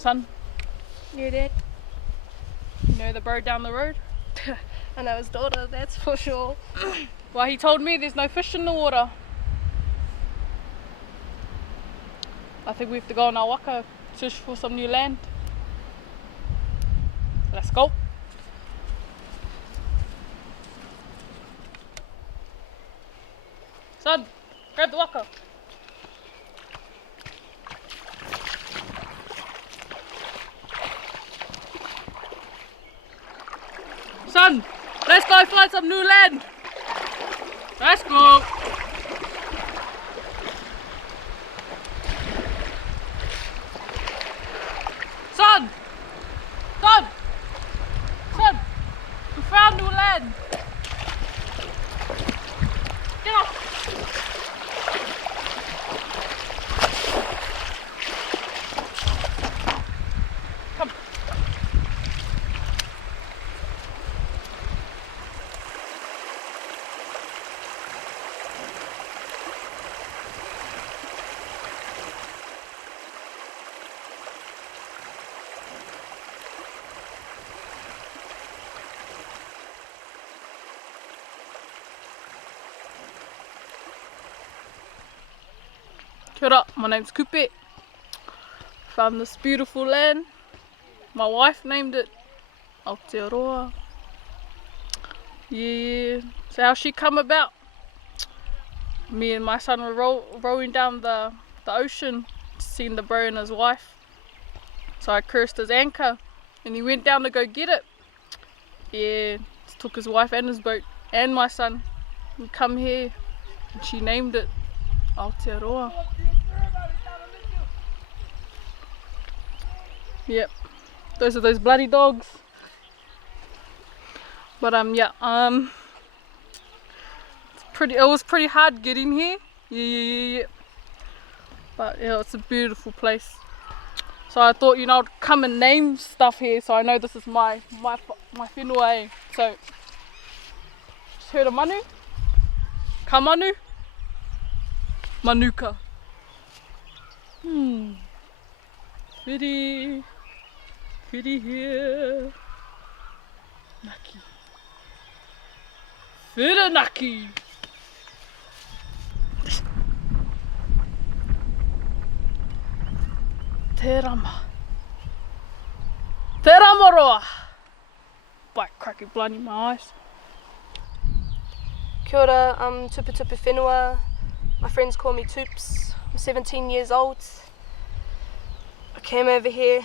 Son, Yeah, Dad. you know the bird down the road? I know his daughter, that's for sure. Well, he told me there's no fish in the water. I think we have to go on our waka, search for some new land. Let's go. Son, grab the waka. Son, let's go find some new land. Let's go. Son, we found new land. Get off. Come. Kia ora, my name's Kupe. Found this beautiful land. My wife named it Aotearoa. Yeah, so how she come about? Me and my son were rowing down the ocean, seeing the bro and his wife. So I cursed his anchor and he went down to go get it. Yeah, took his wife and his boat and my son. We come here and she named it Aotearoa. Yep, those are those bloody dogs. But yeah, it was pretty hard getting here. Yeah. But yeah, it's a beautiful place. So I thought, you know, I'd come and name stuff here, so I know this is my whenua. So, just heard of manu, kamanu, manuka. Whiri here. Naki. Whirinaki. Te rama. Te ramoroa. By cracking blood in my eyes. Kia ora, I'm tupu whenua. My friends call me Toops. I'm 17 years old. I came over here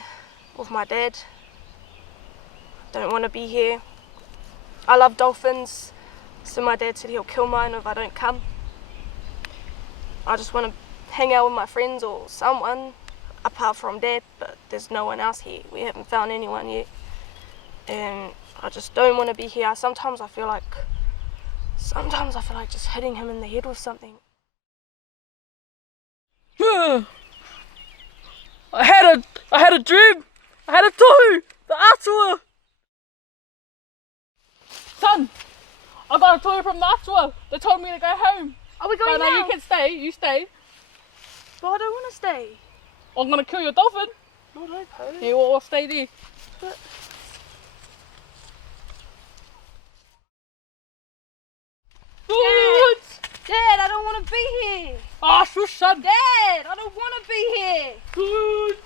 with my dad. Don't want to be here. I love dolphins, so my dad said he'll kill mine if I don't come. I just want to hang out with my friends or someone apart from dad, but there's no one else here. We haven't found anyone yet. And I just don't want to be here. Sometimes I feel like just hitting him in the head with something. I had a dream. I had a tohu, the atua. Son, I got a tohu from the atua. They told me to go home. Are we going now? No, you can stay. You stay. But I don't want to stay. I'm gonna kill your dolphin. No, don't go. Yeah, we'll stay there. But Dad, I don't want to be here. Ah, shush, son. Dad, I don't want to be here. Good.